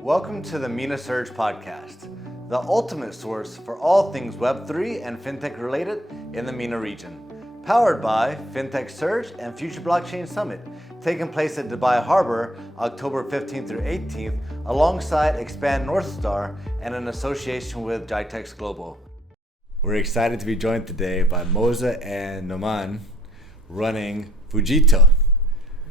Welcome to the MENA Surge podcast, the ultimate source for all things Web3 and Fintech related in the MENA region. Powered by Fintech Surge and Future Blockchain Summit, taking place at Dubai Harbour, October 15th through 18th, alongside Expand Northstar and in association with GITEX Global. We're excited to be joined today by Moza and Nouman running Fougito,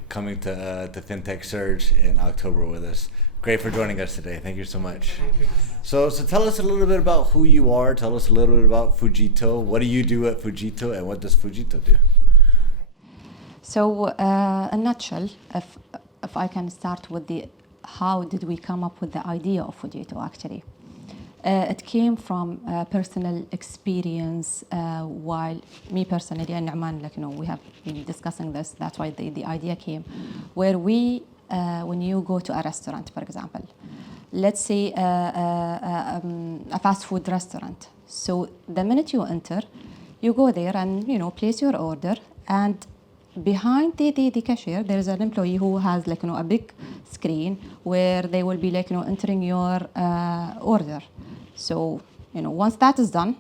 coming to Fintech Surge in October with us. Great for joining us today. Thank you so much. Thank you. So tell us a little bit about who you are. Tell us a little bit about Fougito. What do you do at Fougito, and what does Fougito do? So, in a nutshell, if I can start with the how did we come up with the idea of Fougito actually. It came from personal experience while me personally and Nouman, we have been discussing this, that's why the idea came, where we, when you go to a restaurant, for example, let's say a fast food restaurant. So the minute you enter, you go there and, place your order, and behind the cashier, there is an employee who has a big screen where they will be entering your order. So, once that is done,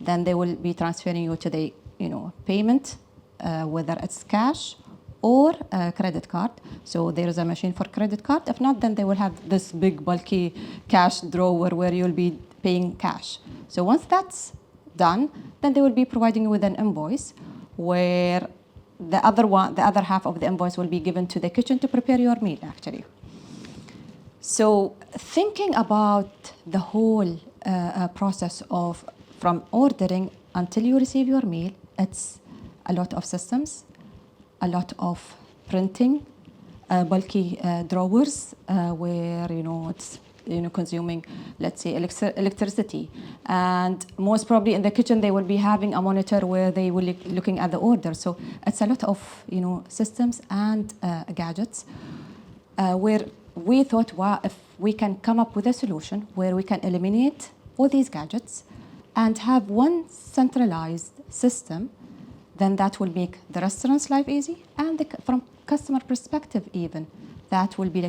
then they will be transferring you to the, payment, whether it's cash or credit card. So there is a machine for credit card. If not, then they will have this big bulky cash drawer where you'll be paying cash. So once that's done, then they will be providing you with an invoice where the other half of the invoice will be given to the kitchen to prepare your meal actually. So thinking about the whole process of from ordering until you receive your meal, it's a lot of systems, a lot of printing, bulky drawers where it's consuming, let's say, electricity, and most probably in the kitchen they will be having a monitor where they will be looking at the order. So it's a lot of systems and gadgets where we thought, wow, if we can come up with a solution where we can eliminate all these gadgets and have one centralized system, then that will make the restaurant's life easy, and from customer perspective even, that will be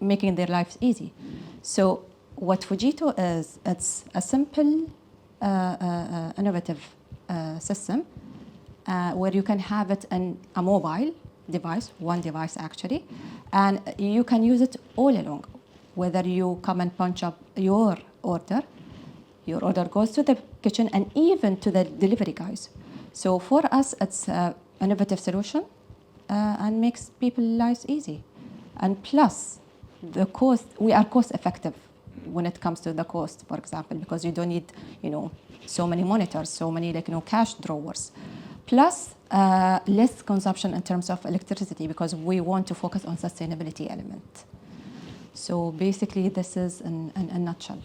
making their lives easy. So what Fougito is, it's a simple, innovative system where you can have it in a mobile device, one device actually, and you can use it all along. Whether you come and punch up your order goes to the kitchen and even to the delivery guys. So for us, it's an innovative solution and makes people's lives easy. And plus, the cost, we are cost effective when it comes to the cost, for example, because you don't need, so many monitors, so many cash drawers. Plus, less consumption in terms of electricity because we want to focus on sustainability element. So basically, this is in a nutshell.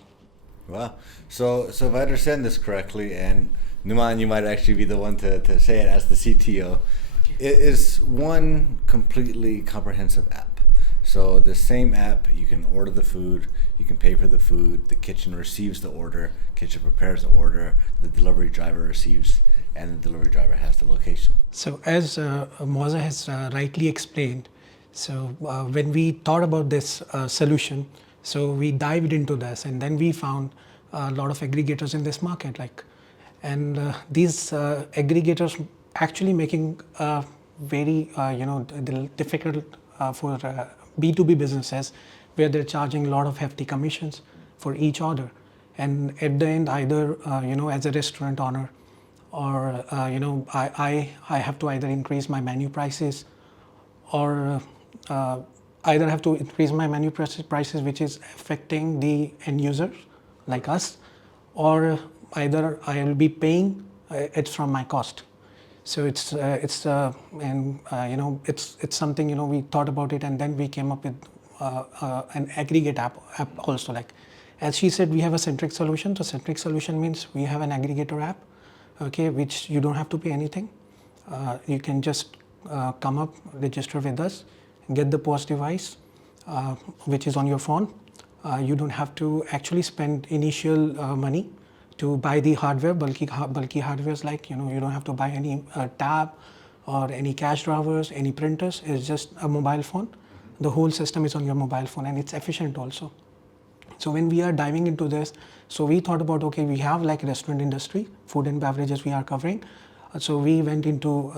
Wow. So if I understand this correctly, and Nouman, you might actually be the one to say it as the CTO, it is one completely comprehensive app. So the same app, you can order the food, you can pay for the food, the kitchen receives the order, kitchen prepares the order, the delivery driver receives, and the delivery driver has the location. So as Moza has rightly explained, so when we thought about this solution, so we dived into this, and then we found a lot of aggregators in this market, and these aggregators actually making very difficult for B2B businesses, where they're charging a lot of hefty commissions for each order, and at the end, either as a restaurant owner, or I have to either increase my menu prices, or either have to increase my menu prices, which is affecting the end user like us, or either I will be paying it's from my cost. So it's something we thought about it, and then we came up with an aggregate app also. As she said, we have a centric solution. So centric solution means we have an aggregator app, okay, which you don't have to pay anything. You can just come up, register with us, get the POS device, which is on your phone. You don't have to actually spend initial money to buy the hardware, bulky hardware, like, you don't have to buy any tab or any cash drawers, any printers. It's just a mobile phone. The whole system is on your mobile phone, and it's efficient also. So when we are diving into this, so we thought about, okay, we have like restaurant industry, food and beverages we are covering. So we went into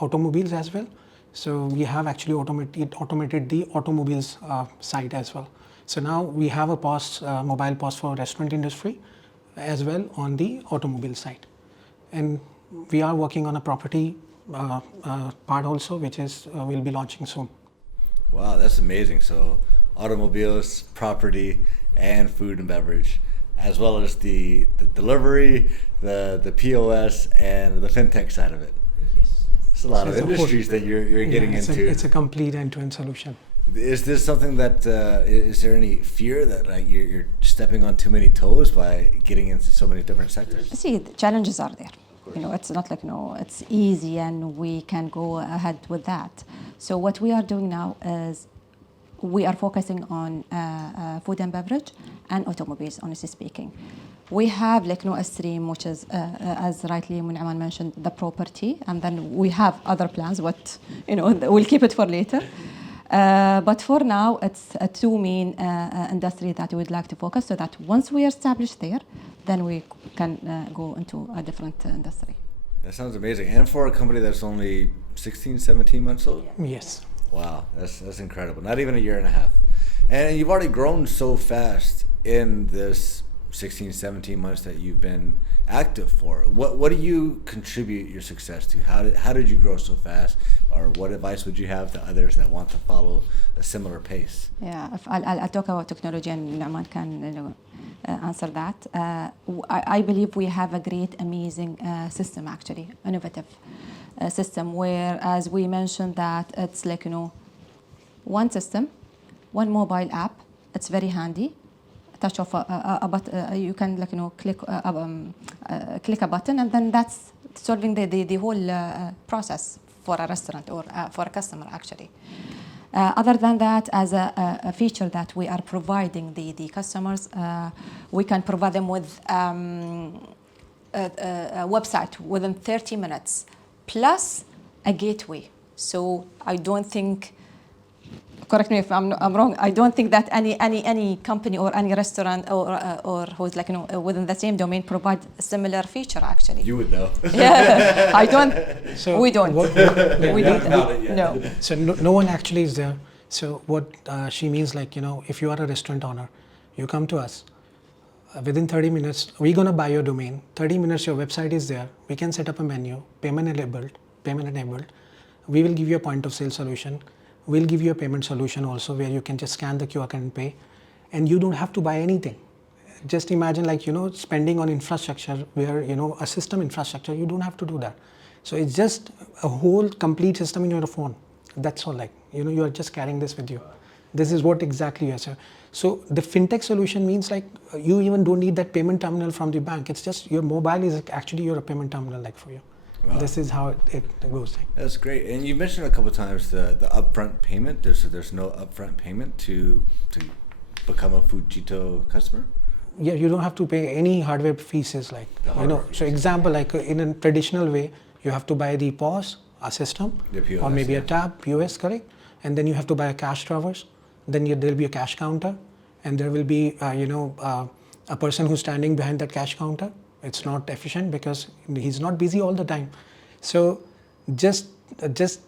automobiles as well. So we have actually automated the automobiles side as well. So now we have a POS, mobile POS for restaurant industry as well on the automobile side. And we are working on a property part also, which is we'll be launching soon. Wow, that's amazing. So automobiles, property, and food and beverage, as well as the delivery, the POS, and the fintech side of it. Yes. It's a lot of industries that you're getting into. It's a complete end-to-end solution. Is this something that, is there any fear that like you're stepping on too many toes by getting into so many different sectors? See, the challenges are there. It's not like, it's easy and we can go ahead with that. So what we are doing now is we are focusing on food and beverage and automobiles, honestly speaking. We have a stream, which is, as rightly Nouman mentioned, the property, and then we have other plans, but we'll keep it for later. But for now, it's a two main industry that we would like to focus, so that once we are established there, then we can go into a different industry. That sounds amazing. And for a company that's only 16, 17 months old? Yes. Wow, that's incredible. Not even a year and a half. And you've already grown so fast in this 16, 17 months that you've been active for. What do you contribute your success to? How did you grow so fast? Or what advice would you have to others that want to follow a similar pace? Yeah, if I'll talk about technology, and Nouman can answer that. I believe we have a great, amazing system, actually, innovative system, where, as we mentioned, that it's like, one system, one mobile app. It's very handy. Touch of a button, you can click a button, and then that's solving the whole process for a restaurant or for a customer, actually. Other than that, as a feature that we are providing the customers, we can provide them with a website within 30 minutes, plus a gateway. So I don't think, correct me if I'm wrong, I don't think that any company or any restaurant or who's within the same domain provide a similar feature, actually. You would know. Yeah, I don't. So we don't. We don't. No. So no one actually is there. So what she means, if you are a restaurant owner, you come to us. Within 30 minutes, we're going to buy your domain. 30 minutes, your website is there. We can set up a menu, payment enabled. We will give you a point of sale solution. We'll give you a payment solution also, where you can just scan the QR code and pay. And you don't have to buy anything. Just imagine spending on infrastructure where, a system infrastructure, you don't have to do that. So it's just a whole complete system in your phone. That's all, you are just carrying this with you. This is what exactly you are. So the fintech solution means you even don't need that payment terminal from the bank. It's just your mobile is actually your payment terminal for you. Wow. This is how it goes. That's great. And you mentioned a couple of times the upfront payment. There's no upfront payment to become a Fougito customer? Yeah, you don't have to pay any hardware fees. So example, in a traditional way, you have to buy the POS, a system, POS, or maybe a tab, POS, correct? And then you have to buy a cash drawers. Then there'll be a cash counter, and there will be a person who's standing behind that cash counter. It's not efficient because he's not busy all the time. So just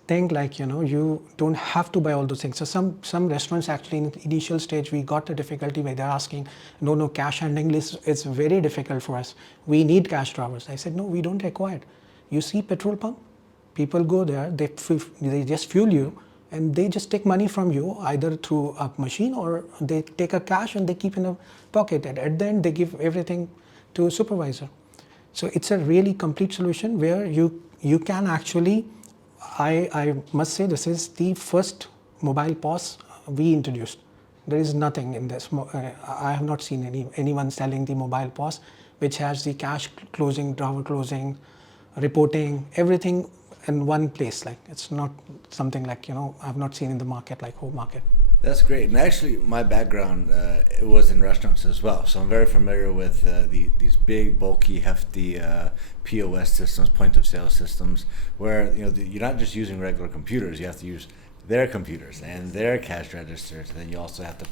think you don't have to buy all those things. So some restaurants actually in the initial stage, we got the difficulty where they're asking, no, cash handling list, it's very difficult for us. We need cash drawers. I said, no, we don't require it. You see petrol pump, people go there, they just fuel you, and they just take money from you either through a machine, or they take a cash and they keep in a pocket. And at the end, they give everything to a supervisor. So it's a really complete solution where you can actually, I must say, this is the first mobile POS we introduced. There is nothing in this. I have not seen anyone selling the mobile POS, which has the cash closing, drawer closing, reporting, everything in one place. It's not something I've not seen in the market, whole market. That's great. And actually, my background was in restaurants as well. So I'm very familiar with these big, bulky, hefty POS systems, point of sale systems, where you're not just using regular computers. You have to use their computers and their cash registers. And then you also have to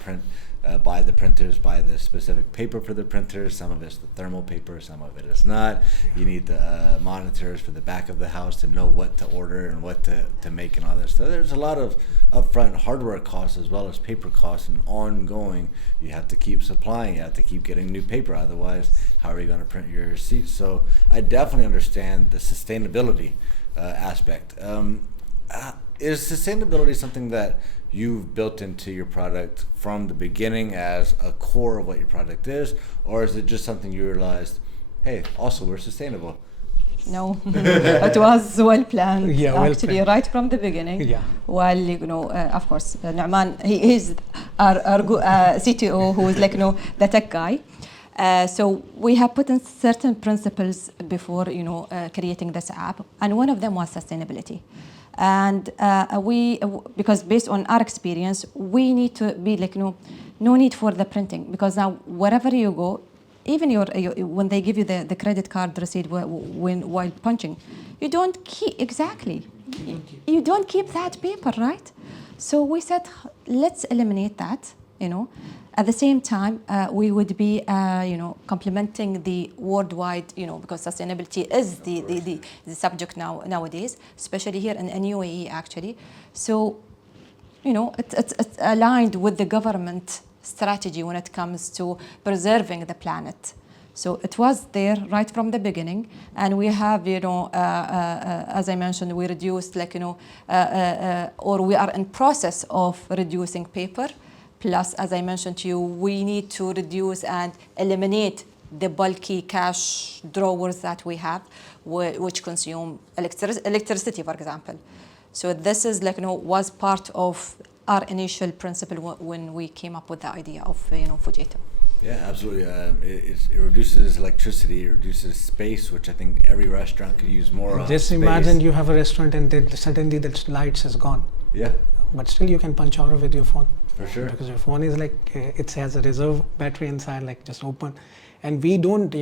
buy the printers, buy the specific paper for the printers. Some of it's the thermal paper, some of it is not. You need the monitors for the back of the house to know what to order and what to make and all that. So there's a lot of upfront hardware costs as well as paper costs, and ongoing. You have to keep supplying, you have to keep getting new paper, otherwise how are you going to print your receipts? So I definitely understand the sustainability aspect. Is sustainability something that you've built into your product from the beginning as a core of what your product is, or is it just something you realized, hey, also we're sustainable? No, it was well planned. Yeah, well actually, planned. right from the beginning. Yeah. Well, of course, Nouman, he is our CTO, who is the tech guy. So we have put in certain principles before creating this app, and one of them was sustainability. And because based on our experience, we need to be no need for the printing, because now wherever you go, even when they give you the credit card receipt while punching, you don't keep you don't keep that paper, right? So we said, let's eliminate that. At the same time, we would be complementing the worldwide, because sustainability is the subject nowadays, especially here in UAE actually. So it's aligned with the government strategy when it comes to preserving the planet. So it was there right from the beginning, and we have, as I mentioned, we reduced or we are in process of reducing paper. Plus, as I mentioned to you, we need to reduce and eliminate the bulky cash drawers that we have, which consume electricity, for example. So this is was part of our initial principle when we came up with the idea of Fougito. Yeah, absolutely. It reduces electricity, it reduces space, which I think every restaurant could use more of. Just imagine you have a restaurant and then suddenly the lights is gone. Yeah. But still you can punch out with your phone. For sure. Because your phone is it has a reserve battery inside, just open. And we don't,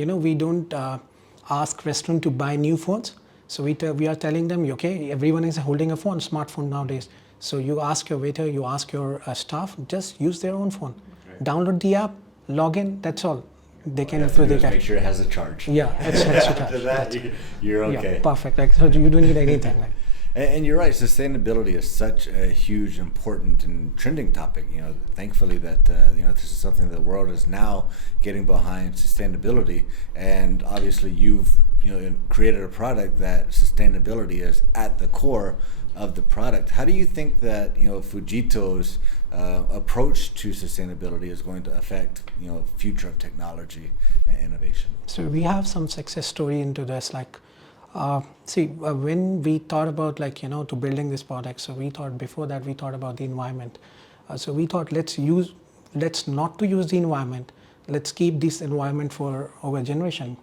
ask restaurant to buy new phones. So we are telling them, okay, everyone is holding a phone, smartphone nowadays. So you ask your waiter, you ask your staff, just use their own phone. Right. Download the app, log in, that's all. They can make sure it has a charge. Yeah, it's a charge. After that, you're okay. Yeah, perfect. So you don't need anything. And you're right, sustainability is such a huge, important, and trending topic. Thankfully that this is something the world is now getting behind, sustainability. And obviously you've created a product that sustainability is at the core of the product. How do you think that Fougito's approach to sustainability is going to affect future of technology and innovation? So we have some success story into this. When we thought about to building this product, so we thought before that we thought about the environment. So we thought let's not to use the environment. Let's keep this environment for our generation.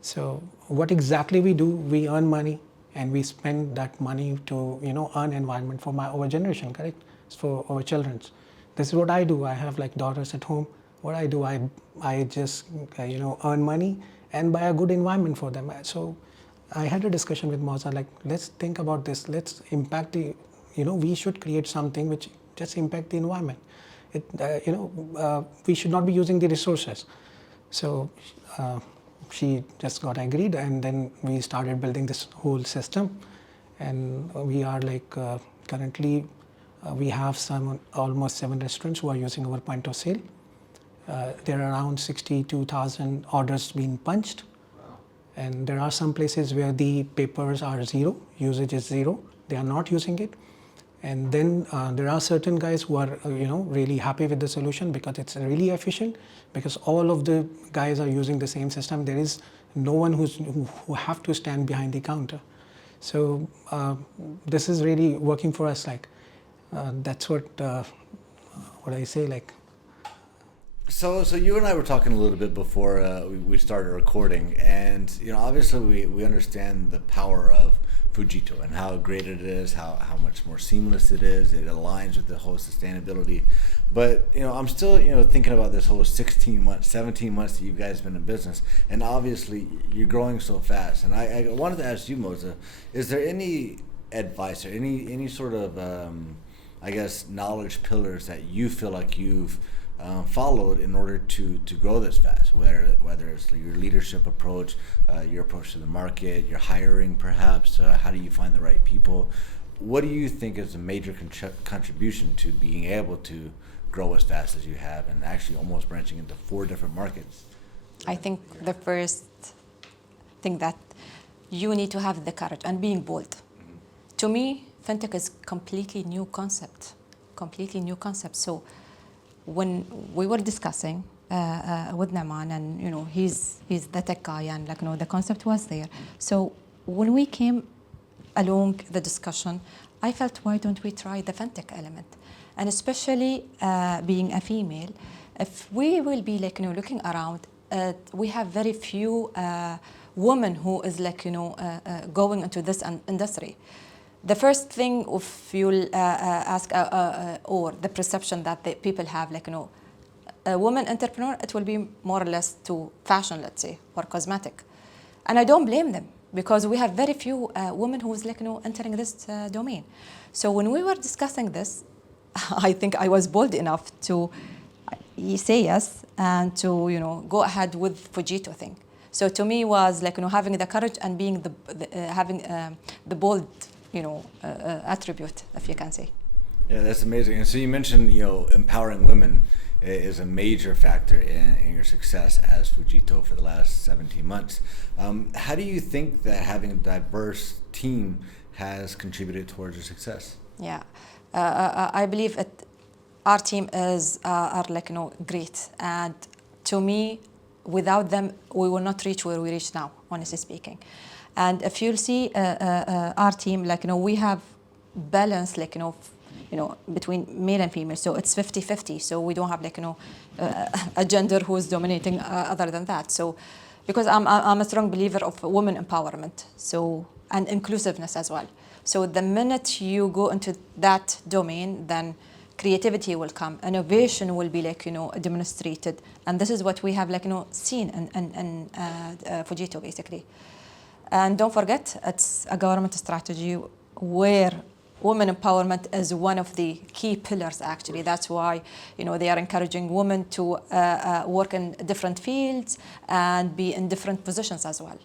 So what exactly we do? We earn money and we spend that money to earn environment for our generation, correct? For our children. This is what I do. I have daughters at home. What I do, I just earn money and buy a good environment for them. So I had a discussion with Moza, let's think about this. Let's impact we should create something which just impact the environment. We should not be using the resources. So she just got agreed, and then we started building this whole system. And we are currently, we have almost 7 restaurants who are using our point of sale. There are around 62,000 orders being punched. And there are some places where the papers are zero, usage is zero. They are not using it. And then there are certain guys who are, really happy with the solution because it's really efficient. Because all of the guys are using the same system. There is no one who have to stand behind the counter. So this is really working for us. That's what I say. So you and I were talking a little bit before we started recording, and obviously we understand the power of Fougito and how great it is, how much more seamless it is. It aligns with the whole sustainability. But I'm still thinking about this whole 16 months, 17 months that you guys been in business, and obviously you're growing so fast. And I wanted to ask you, Moza, is there any advice or any sort of I guess knowledge pillars that you feel like you've followed in order to grow this fast, whether it's your leadership approach, your approach to the market, your hiring perhaps, how do you find the right people? What do you think is a major contribution to being able to grow as fast as you have and actually almost branching into 4 different markets? I think the first thing that you need to have the courage and being bold. Mm-hmm. To me, Fintech is completely new concept. So when we were discussing with Nouman, and he's the tech guy, and the concept was there. So when we came along the discussion, I felt, why don't we try the Fintech element? And especially being a female, if we will be looking around, we have very few women who is going into this industry. The first thing, if you'll ask, or the perception that the people have, a woman entrepreneur, it will be more or less to fashion, let's say, or cosmetic. And I don't blame them, because we have very few women who is entering this domain. So when we were discussing this, I think I was bold enough to say yes and to go ahead with Fougito thing. So to me was having the courage and being having the bold attribute, if you can say. Yeah, that's amazing. And so you mentioned, empowering women is a major factor in your success as Fougito for the last 17 months. How do you think that having a diverse team has contributed towards your success? Yeah, I believe our team is are great, and to me, without them, we will not reach where we reach now, honestly speaking. And if you'll see our team, we have balance, between male and female. So it's 50-50. So we don't have a gender who is dominating other than that. So because I'm a strong believer of women empowerment, and inclusiveness as well. So the minute you go into that domain, then creativity will come, innovation will be demonstrated, and this is what we have seen in Fougito basically. And don't forget, it's a government strategy where women empowerment is one of the key pillars, actually. That's why, they are encouraging women to work in different fields and be in different positions as well.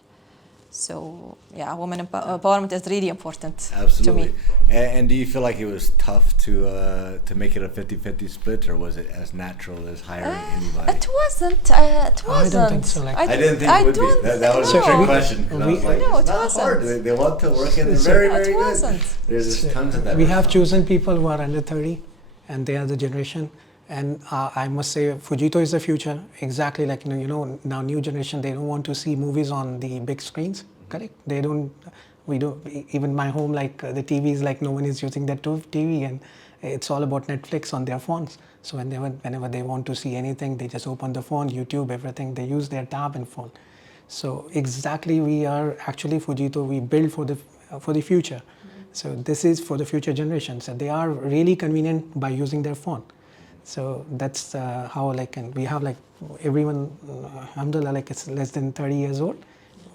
So, yeah, women empowerment is really important. Absolutely. To me. And do you feel like it was tough to make it a 50-50 split, or was it as natural as hiring anybody? It wasn't. I don't think so. I didn't think it would be. That was a trick question. I was like, no, it's not wasn't. hard. They want to work in very, very good. Wasn't. There's just tons of that. We have chosen people who are under 30, and they are the generation. And I must say, Fougito is the future. Exactly now new generation, they don't want to see movies on the big screens. Correct? They don't. We don't. Even my home, the TV is no one is using that TV, and it's all about Netflix on their phones. So whenever they want to see anything, they just open the phone, YouTube, everything. They use their tab and phone. So exactly, we are actually Fougito. We build for the future. Mm-hmm. So this is for the future generations, and they are really convenient by using their phone. So that's how and we have everyone, alhamdulillah, it's less than 30 years old,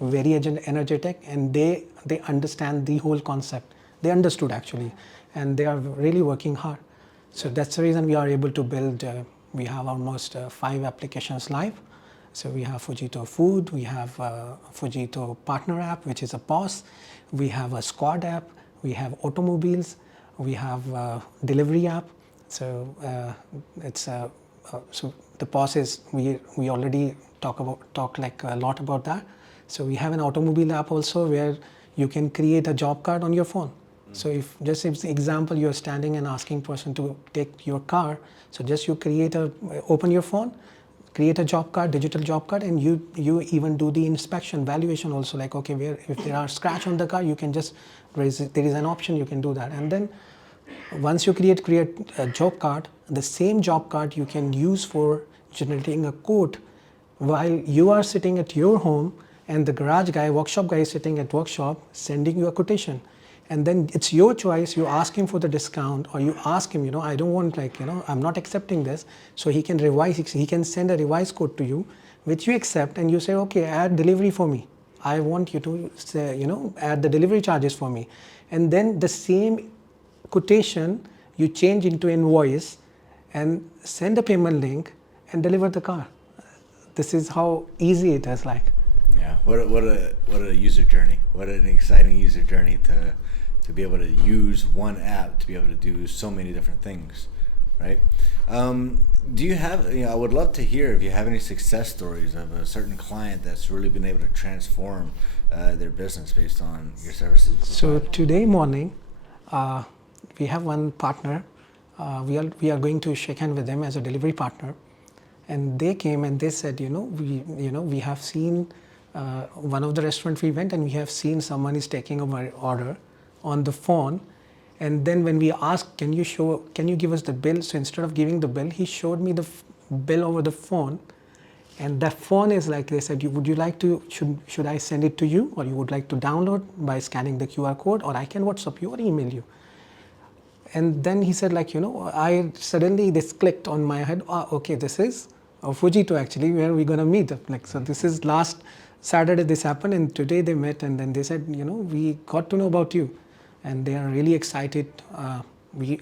very energetic, and they understand the whole concept. They understood actually, and they are really working hard. So that's the reason we are able to build. We have almost 5 applications live. So we have Fougito Food, we have Fougito Partner app, which is a POS. We have a Squad app, we have automobiles, we have delivery app. So so the POS is we already talk a lot about that. So we have an automobile app also where you can create a job card on your phone. So if example, you're standing and asking person to take your car, so just you open your phone, create a job card, digital job card, and you even do the inspection, valuation also, okay, if there are scratch on the car, you can just raise it. There is an option, you can do that. And then once you create a job card, the same job card you can use for generating a quote while you are sitting at your home and the garage guy, workshop guy is sitting at workshop sending you a quotation. And then it's your choice. You ask him for the discount, or you ask him, I don't want, I'm not accepting this. So he can revise, he can send a revised quote to you, which you accept, and you say, okay, add delivery for me. I want you to say, add the delivery charges for me. And then the same quotation you change into invoice and send a payment link and deliver the car. This is how easy it is like. Yeah, what a user journey. What an exciting user journey to be able to use one app to be able to do so many different things, right? Do you have, I would love to hear if you have any success stories of a certain client that's really been able to transform their business based on your services. So today morning, we have one partner. We are going to shake hand with them as a delivery partner, and they came and they said, we have seen one of the restaurants we went, and we have seen someone is taking our order on the phone. And then when we asked, can you give us the bill? So instead of giving the bill, he showed me the bill over the phone. And that phone is like, they said, would you like to, should I send it to you, or you would like to download by scanning the QR code, or I can WhatsApp you or email you. And then he said, I suddenly, this clicked on my head, okay, this is Fougito actually, where we're going to meet. So this is last Saturday this happened, and today they met, and then they said, we got to know about you. And they are really excited.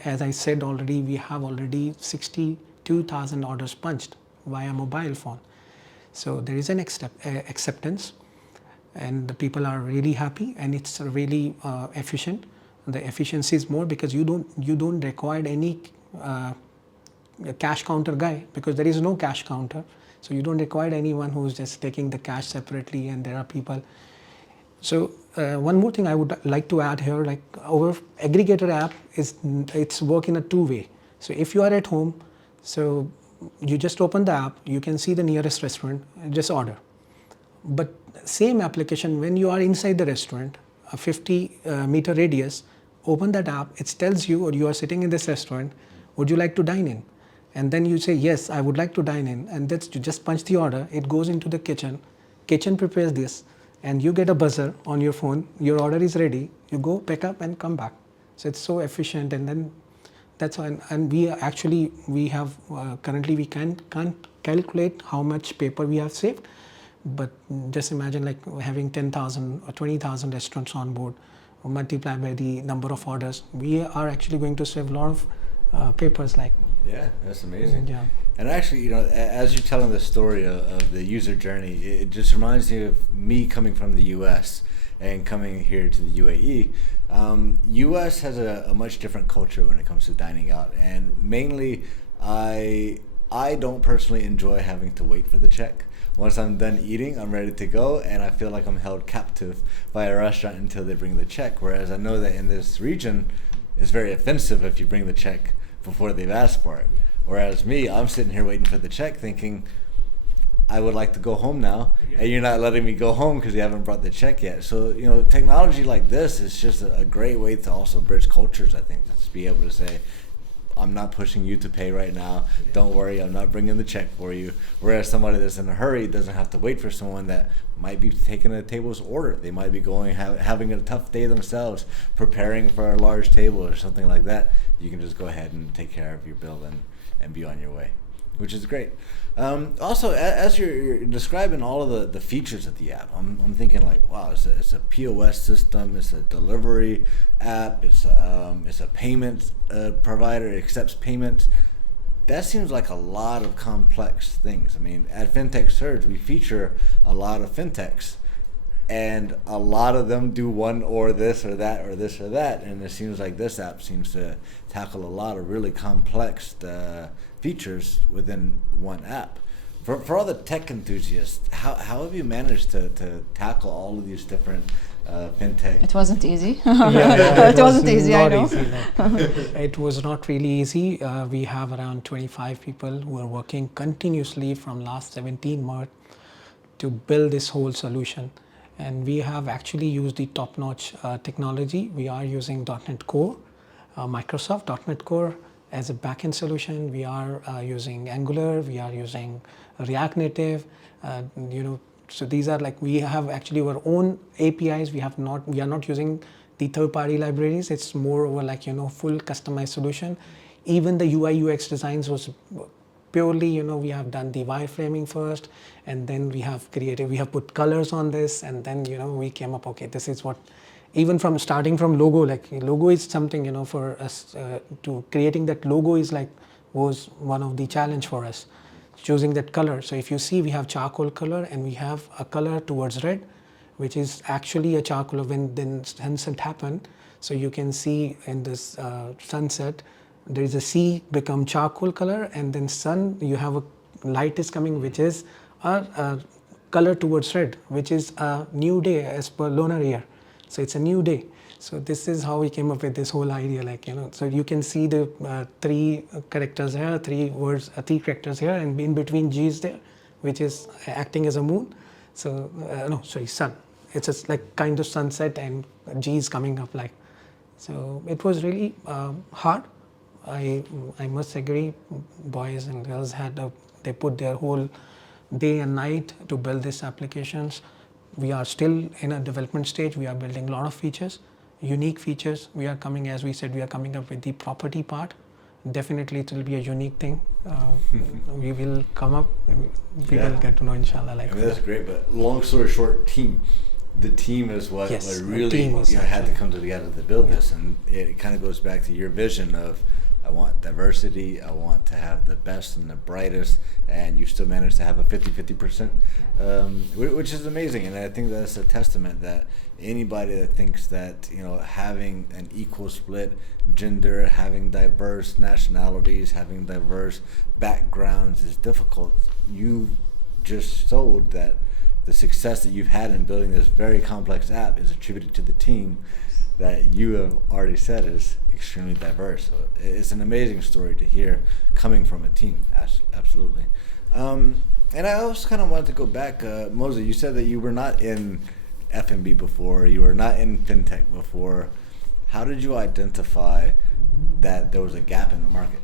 As I said already, we have already 62,000 orders punched via mobile phone. So there is an acceptance, and the people are really happy, and it's really efficient. The efficiency is more because you don't require any cash counter guy, because there is no cash counter. So you don't require anyone who's just taking the cash separately, and there are people. So one more thing I would like to add here, like our aggregator app it's work in a two-way. So if you are at home, so you just open the app, you can see the nearest restaurant, just order. But same application, when you are inside the restaurant, a 50-meter radius, open that app, it tells you, or you are sitting in this restaurant, would you like to dine in? And then you say, yes, I would like to dine in. And that's, you just punch the order, it goes into the kitchen prepares this, and you get a buzzer on your phone, your order is ready, you go pick up and come back. So it's so efficient. And then that's why, and we have currently we can't calculate how much paper we have saved, but just imagine like having 10,000 or 20,000 restaurants on board, or multiply by the number of orders, we are actually going to save a lot of papers. Like, yeah, that's amazing. Yeah. And actually, as you're telling the story of the user journey, it just reminds me of me coming from the US and coming here to the UAE. US has a much different culture when it comes to dining out, and mainly I don't personally enjoy having to wait for the check. Once I'm done eating, I'm ready to go, and I feel like I'm held captive by a restaurant until they bring the check. Whereas I know that in this region, it's very offensive if you bring the check before they've asked for it. Whereas me, I'm sitting here waiting for the check thinking, I would like to go home now, and you're not letting me go home because you haven't brought the check yet. So, technology like this is just a great way to also bridge cultures, I think, to be able to say, I'm not pushing you to pay right now. Don't worry, I'm not bringing the check for you. Whereas somebody that's in a hurry doesn't have to wait for someone that might be taking a table's order. They might be having a tough day themselves, preparing for a large table or something like that. You can just go ahead and take care of your bill and be on your way, which is great. Also, as you're describing all of the features of the app, I'm thinking like, wow, it's a POS system, it's a delivery app, it's a payment provider, it accepts payments. That seems like a lot of complex things. I mean, at Fintech Surge, we feature a lot of fintechs, and a lot of them do one or this or that or this or that, and it seems like this app seems to tackle a lot of really complex features within one app. For all the tech enthusiasts, how have you managed to tackle all of these different fintech? It wasn't easy. Yeah, it wasn't easy, I know. Easy, it was not really easy. We have around 25 people who are working continuously from last 17 months to build this whole solution. And we have actually used the top-notch technology. We are using .NET Core, Microsoft .NET Core, as a backend solution, we are using Angular, we are using React Native, so these are like, we have actually our own APIs. We are not using the third-party libraries. It's more over like, full customized solution. Even the UI UX designs was purely, we have done the wireframing first, and then we have put colors on this, and then, we came up, okay, this is what, even from starting from logo, like logo is something, for us to creating that logo was one of the challenge for us, choosing that color. So if you see, we have charcoal color and we have a color towards red, which is actually a charcoal when then sunset happened. So you can see in this sunset, there is a sea become charcoal color, and then sun, you have a light is coming, which is a color towards red, which is a new day as per lunar year. So it's a new day. So this is how we came up with this whole idea, like, so you can see the three characters here, three characters here, and in between G is there, which is acting as a moon. So, sun. It's just like kind of sunset, and G is coming up like. So it was really hard. I must agree, boys and girls they put their whole day and night to build these applications. We are still in a development stage. We are building a lot of features, unique features. We are coming, as we said, we are coming up with the property part. Definitely it will be a unique thing. We will come up, we will get to know, inshallah. That's great, but long story short, the team is what really had to come together to build this, and it kind of goes back to your vision of, I want diversity, I want to have the best and the brightest, and you still manage to have a 50%, which is amazing. And I think that's a testament that anybody that thinks that, having an equal split gender, having diverse nationalities, having diverse backgrounds is difficult, you just showed that the success that you've had in building this very complex app is attributed to the team that you have already said is extremely diverse. So it's an amazing story to hear coming from a team. Absolutely. And I also kind of wanted to go back, Moza, you said that you were not in F&B before, you were not in Fintech before. How did you identify that there was a gap in the market?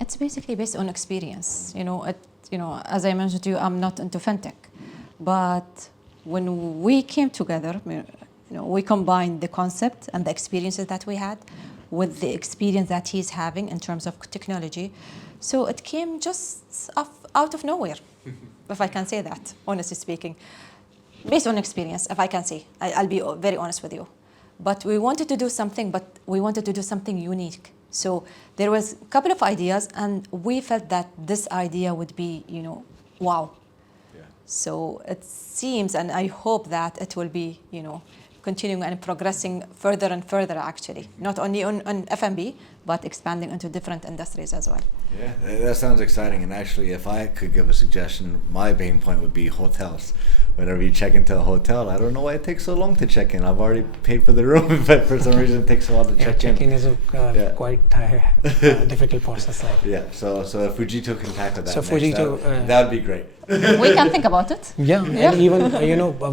It's basically based on experience. As I mentioned to you, I'm not into Fintech. But when we came together, we combined the concept and the experiences that we had with the experience that he's having in terms of technology. So it came just out of nowhere, if I can say that, honestly speaking. Based on experience, if I can say, I'll be very honest with you. But we wanted to do something unique. So there was a couple of ideas, and we felt that this idea would be, wow. Yeah. So it seems, and I hope that it will be, continuing and progressing further and further, actually, not only on F&B, but expanding into different industries as well. Yeah, that sounds exciting. And actually, if I could give a suggestion, my main point would be hotels. Whenever you check into a hotel, I don't know why it takes so long to check in. I've already paid for the room, but for some reason it takes a while to check in. Check-in is a quite difficult process. Yeah, so if Fougito can tackle that, so Fougito, that would be great. We can think about it. Yeah. And even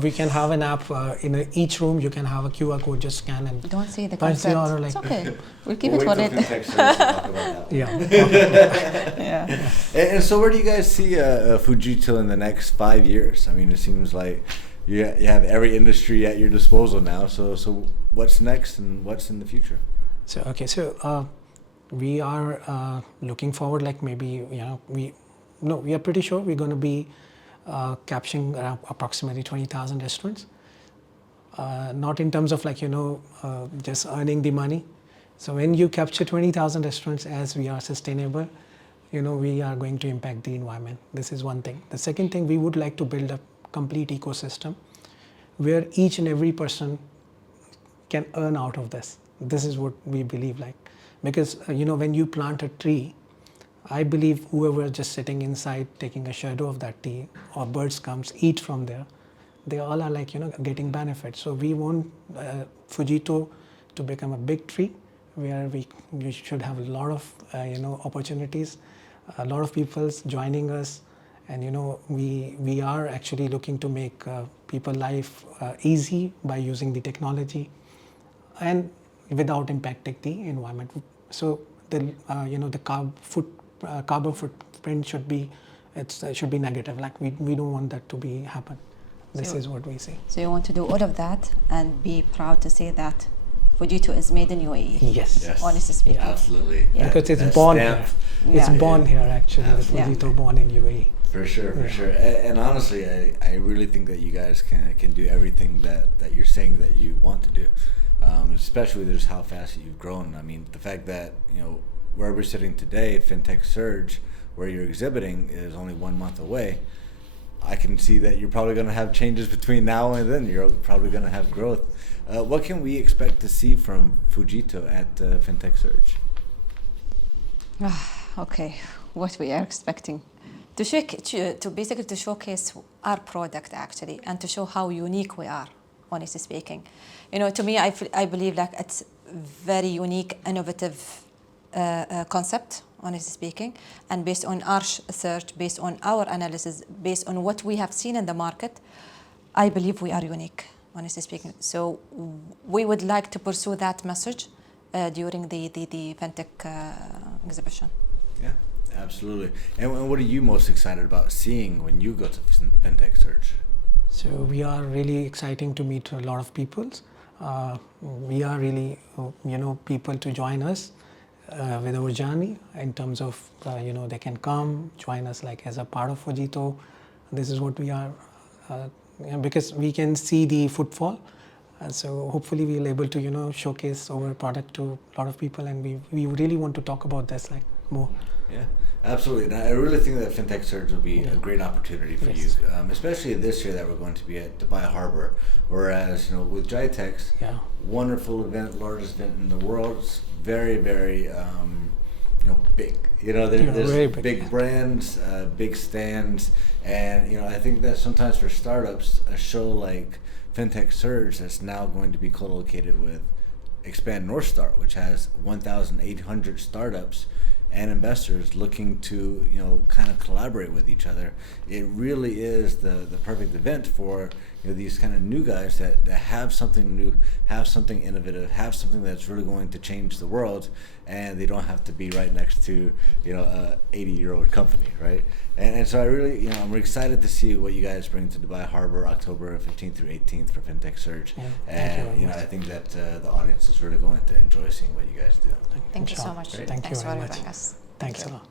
we can have an app in each room. You can have a QR code, just scan and don't say the concept. It's okay. We'll keep it for later. Yeah. And so, where do you guys see Fougito in the next 5 years? I mean, it seems like you have every industry at your disposal now. So what's next and what's in the future? So we are looking forward. Like maybe we are pretty sure we're going to be capturing approximately 20,000 restaurants. Not in terms of just earning the money. So when you capture 20,000 restaurants, as we are sustainable, we are going to impact the environment. This is one thing. The second thing, we would like to build a complete ecosystem where each and every person can earn out of this. This is what we believe because when you plant a tree, I believe whoever is just sitting inside taking a shadow of that tree, or birds comes eat from there, they all are getting benefits. So we want Fougito to become a big tree where we should have a lot of opportunities, a lot of people joining us, and we are actually looking to make people life easy by using the technology and without impacting the environment. So the the carbon footprint should be negative. Like we don't want that to be happen. This is what we see. So you want to do all of that and be proud to say that Fougito is made in UAE. Yes. Honestly speaking. Absolutely. Yeah. Because it's born here. It's born here actually. The Fougito born in UAE. For sure. And honestly, I really think that you guys can do everything that you're saying that you want to do. Especially with just how fast you've grown. I mean, the fact that, where we're sitting today, Fintech Surge, where you're exhibiting, is only 1 month away. I can see that you're probably going to have changes between now and then. You're probably going to have growth. What can we expect to see from Fougito at Fintech Surge? Okay, what we are expecting. To basically showcase our product actually, and to show how unique we are, honestly speaking. To me, I believe like it's very unique, innovative concept, honestly speaking, and based on our search, based on our analysis, based on what we have seen in the market, I believe we are unique, honestly speaking. So we would like to pursue that message during the Fintech exhibition. Yeah, absolutely. And what are you most excited about seeing when you go to Fintech Surge? So we are really exciting to meet a lot of people. We are really, people to join us with our journey in terms of, they can come, join us like as a part of Fougito. This is what we are, because we can see the footfall. So hopefully we'll able to, showcase our product to a lot of people, and we really want to talk about this like more. Yeah, absolutely. And I really think that Fintech Surge will be a great opportunity for you, especially this year that we're going to be at Dubai Harbour. Whereas, with GITEX, wonderful event, largest event in the world, it's very, very, big. There's big brands, big stands, and I think that sometimes for startups, a show like Fintech Surge that's now going to be co-located with Expand North Star, which has 1,800 startups and investors looking to kind of collaborate with each other. It really is the perfect event for these kind of new guys that have something new, have something innovative, have something that's really going to change the world, and they don't have to be right next to a 80-year-old company, right? And so I really I'm excited to see what you guys bring to Dubai Harbour October 15th through 18th for Fintech Surge. And I think that the audience is really going to enjoy seeing what you guys do. Thank you so much. Thank you very much. Us. Thanks a lot.